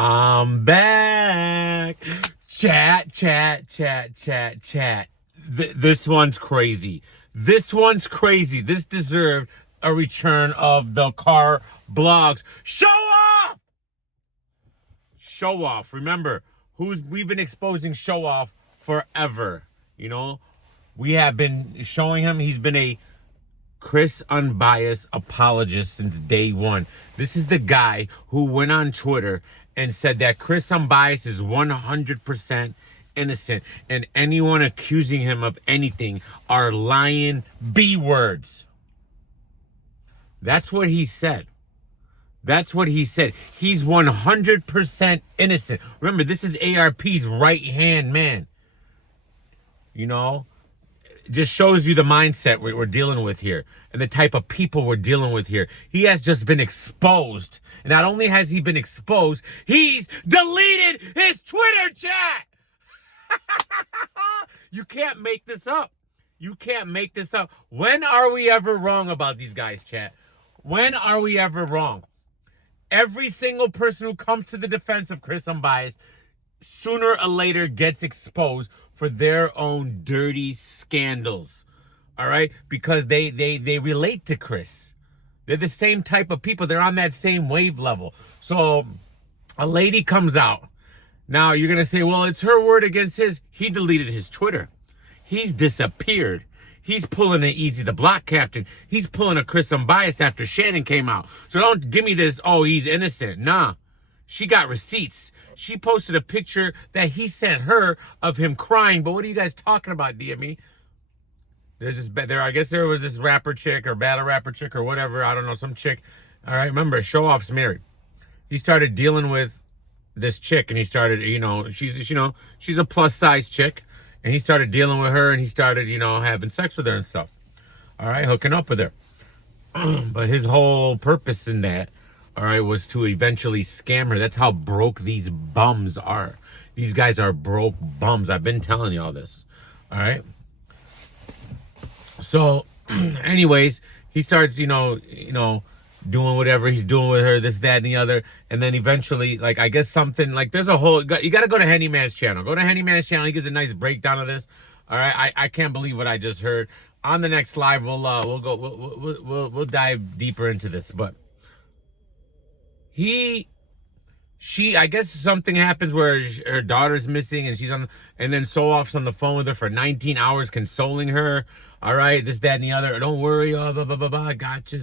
I'm back. Chat, chat, chat, chat, chat. This one's crazy. This one's crazy. This deserved a return of the car blogs. Showoff! Showoff. Remember, we've been exposing Showoff forever. You know, we have been showing him. He's been a Chris Unbiased apologist since day one. This is the guy who went on Twitter and said that Chris Unbiased is 100% innocent, and anyone accusing him of anything are lying B words. That's what he said. That's what he said. He's 100% innocent. Remember, this is ARP's right-hand man. You know? Just shows you the mindset we're dealing with here and the type of people we're dealing with here. He has just been exposed. And not only has he been exposed, he's deleted his Twitter chat. You can't make this up. You can't make this up. When are we ever wrong about these guys, chat? When are we ever wrong? Every single person who comes to the defense of Chris Unbiased sooner or later gets exposed for their own dirty scandals. All right? Because they relate to Chris. They're the same type of people. They're on that same wave level. So a lady comes out. Now you're going to say, well, it's her word against his. He deleted his Twitter. He's disappeared. He's pulling an Easy the Block captain. He's pulling a Chris Unbiased after Shannon came out. So don't give me this, oh, he's innocent. Nah. She got receipts. She posted a picture that he sent her of him crying. But what are you guys talking about, DME? I guess there was this rapper chick or battle rapper chick or whatever. I don't know, some chick. All right, remember, Showoff's married. He started dealing with this chick, and he started, she's a plus size chick, and he started dealing with her, and he started, having sex with her and stuff. All right, hooking up with her. But his whole purpose in that, all right, was to eventually scam her. That's how broke these bums are. These guys are broke bums. I've been telling y'all this. All right. So, anyways, he starts, doing whatever he's doing with her, this, that, and the other. And then eventually, I guess something, there's a whole, you got to go to Hennyman's channel. Go to Hennyman's channel. He gives a nice breakdown of this. All right. I can't believe what I just heard. On the next live, we'll dive deeper into this. But I guess something happens where her daughter's missing, and and then Showoff's on the phone with her for 19 hours consoling her. All right, this, that, and the other. Don't worry, blah, blah, blah, blah. I got you.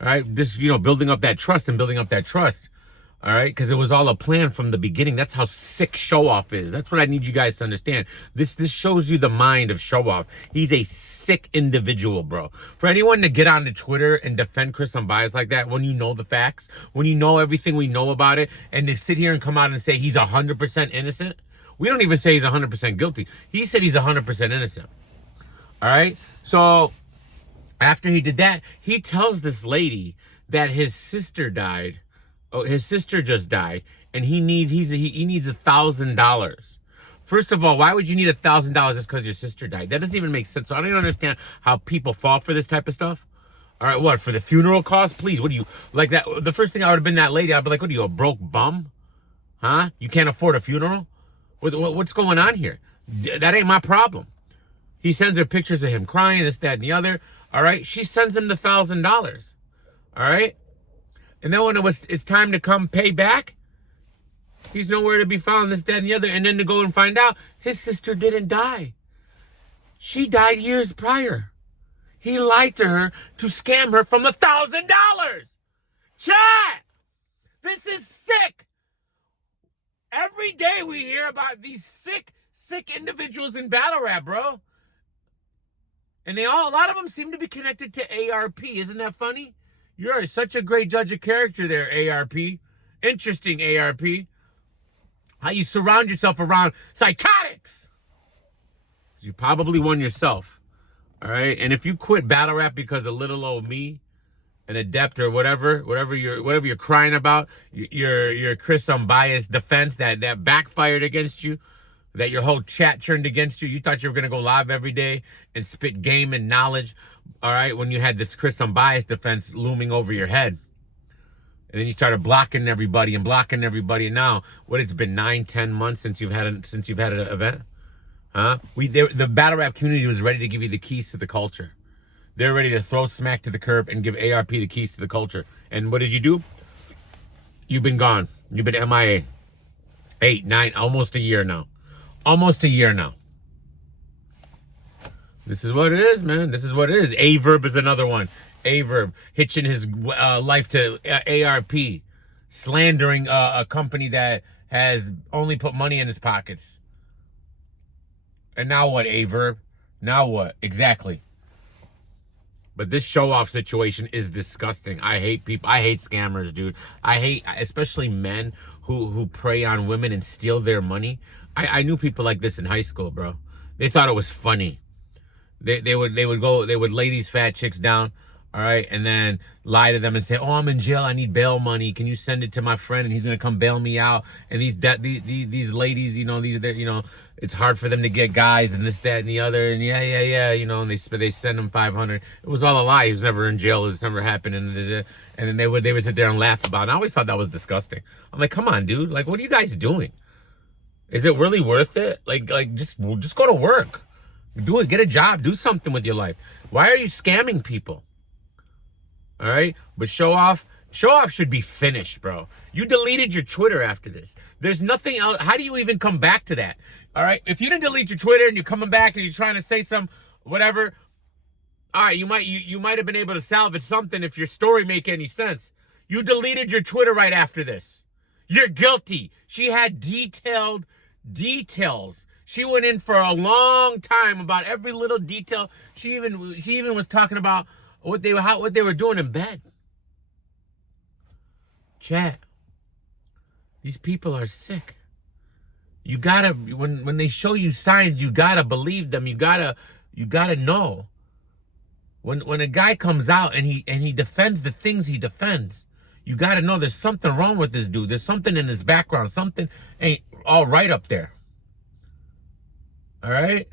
All right, just, building up that trust. All right, because it was all a plan from the beginning. That's how sick Showoff is. That's what I need you guys to understand. This shows you the mind of Showoff. He's a sick individual, bro. For anyone to get onto Twitter and defend Chris Unbiased like that, when you know the facts, when you know everything we know about it, and to sit here and come out and say he's 100% innocent, we don't even say he's 100% guilty. He said he's 100% innocent. All right, so after he did that, he tells this lady that his sister died. Oh, his sister just died, and he needs $1,000. First of all, why would you need $1,000 just because your sister died? That doesn't even make sense. So I don't even understand how people fall for this type of stuff. All right, what, for the funeral cost? Please, what do you like that? The first thing I would have been that lady, I'd be like, what are you, a broke bum? Huh? You can't afford a funeral? What's going on here? That ain't my problem. He sends her pictures of him crying, this, that, and the other. All right, she sends him the $1,000. All right. And then when it's time to come pay back, he's nowhere to be found, this, that, and the other. And then to go and find out, his sister didn't die. She died years prior. He lied to her to scam her from $1,000. Chat! This is sick. Every day we hear about these sick individuals in battle rap, bro. And a lot of them seem to be connected to ARP. Isn't that funny? You're such a great judge of character there, ARP. Interesting, ARP. How you surround yourself around psychotics. You probably won yourself. All right? And if you quit battle rap because of little old me, an adept or whatever you're crying about, your Chris Unbiased defense that backfired against you, that your whole chat turned against you. You thought you were going to go live every day and spit game and knowledge, all right, when you had this Chris Unbiased defense looming over your head. And then you started blocking everybody. And now, what, it's been 9-10 months since you've had an event, huh? The battle rap community was ready to give you the keys to the culture. They're ready to throw smack to the curb and give ARP the keys to the culture. And what did you do? You've been gone. You've been MIA. 8, 9, almost a year now. Almost a year now. This is what it is, man. This is what it is. Averb is another one. Averb hitching his life to ARP, slandering a company that has only put money in his pockets. And now what, Averb? Now what? Exactly. But this Showoff situation is disgusting. I hate people. I hate scammers, dude. I hate, especially men who prey on women and steal their money. I knew people like this in high school, bro. They thought it was funny. They would lay these fat chicks down, all right, and then lie to them and say, "Oh, I'm in jail. I need bail money. Can you send it to my friend and he's gonna come bail me out?" And these ladies, it's hard for them to get guys and this, that, and the other, and yeah, and they send them 500. It was all a lie. He was never in jail. It was never happened, and then they would sit there and laugh about it. I always thought that was disgusting. I'm like, come on, dude. Like, what are you guys doing? Is it really worth it? Like just go to work. Do it. Get a job. Do something with your life. Why are you scamming people? All right? But Showoff should be finished, bro. You deleted your Twitter after this. There's nothing else. How do you even come back to that? All right? If you didn't delete your Twitter and you're coming back and you're trying to say some whatever, all right, you might have been able to salvage something if your story make any sense. You deleted your Twitter right after this. You're guilty. She had detailed details. She went in for a long time about every little detail. She even was talking about what they were doing in bed. Chat. These people are sick. You gotta, when they show you signs, you gotta believe them. You gotta know. When a guy comes out and he defends the things he defends, you gotta know there's something wrong with this dude. There's something in his background. Something ain't all right up there. All right?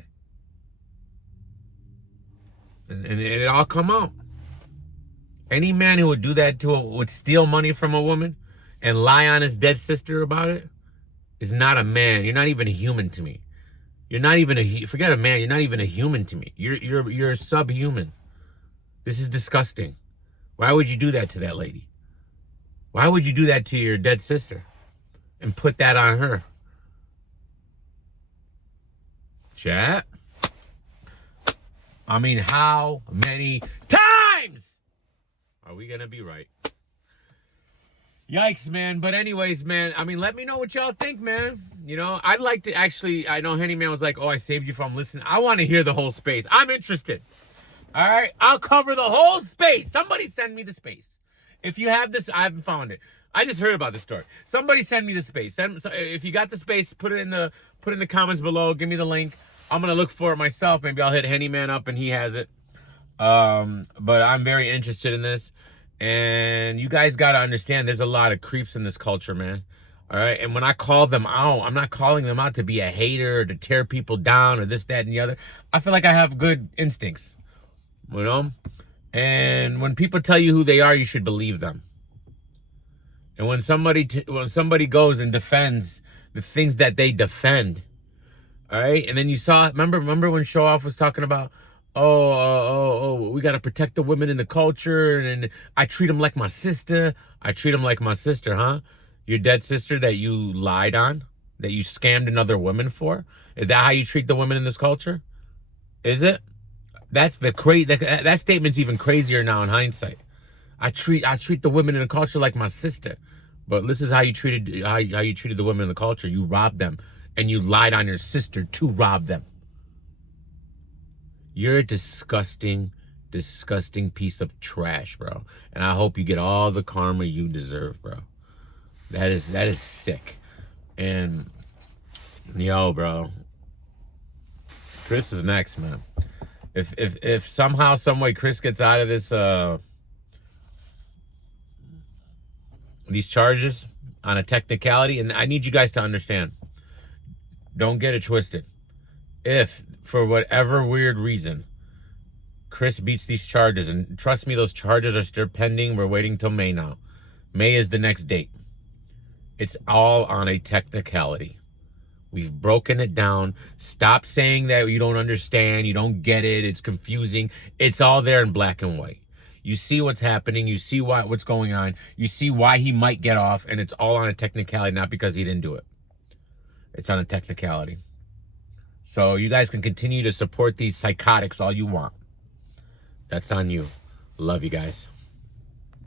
And it all come out. Any man who would do that would steal money from a woman and lie on his dead sister about it is not a man. You're not even a human to me. You're not even forget a man. You're not even a human to me. You're subhuman. This is disgusting. Why would you do that to that lady? Why would you do that to your dead sister and put that on her? Chat. I mean, how many times are we gonna be right? Yikes, man. But anyways, man, I mean, let me know what y'all think, man. I'd like to actually, I know Henny Man was like, "Oh, I saved you from listening." I want to hear the whole space. I'm interested. All right, I'll cover the whole space. Somebody send me the space. If you have this, I haven't found it. I just heard about the story. Somebody send me the space. If you got the space, put it in the comments below. Give me the link. I'm gonna look for it myself. Maybe I'll hit Henny Man up and he has it. But I'm very interested in this. And you guys gotta understand, there's a lot of creeps in this culture, man. All right. And when I call them out, I'm not calling them out to be a hater or to tear people down or this, that, and the other. I feel like I have good instincts, And when people tell you who they are, you should believe them. And when somebody goes and defends the things that they defend, all right. And then you saw, remember when Showoff was talking about, we got to protect the women in the culture, and I treat them like my sister. I treat them like my sister, huh? Your dead sister that you lied on, that you scammed another woman for. Is that how you treat the women in this culture? Is it? That's that statement's even crazier now in hindsight. I treat the women in the culture like my sister, but this is how you treated the women in the culture. You robbed them, and you lied on your sister to rob them. You're a disgusting, disgusting piece of trash, bro. And I hope you get all the karma you deserve, bro. That is sick. And yo, bro, Chris is next, man. If somehow, some way Chris gets out of this these charges on a technicality, and I need you guys to understand, don't get it twisted. If for whatever weird reason Chris beats these charges, and trust me, those charges are still pending. We're waiting till May now. May is the next date. It's all on a technicality. We've broken it down. Stop saying that you don't understand, you don't get it, it's confusing. It's all there in black and white. You see what's happening, you see what's going on, you see why he might get off, and it's all on a technicality, not because he didn't do it. It's on a technicality. So you guys can continue to support these psychotics all you want. That's on you. Love you guys.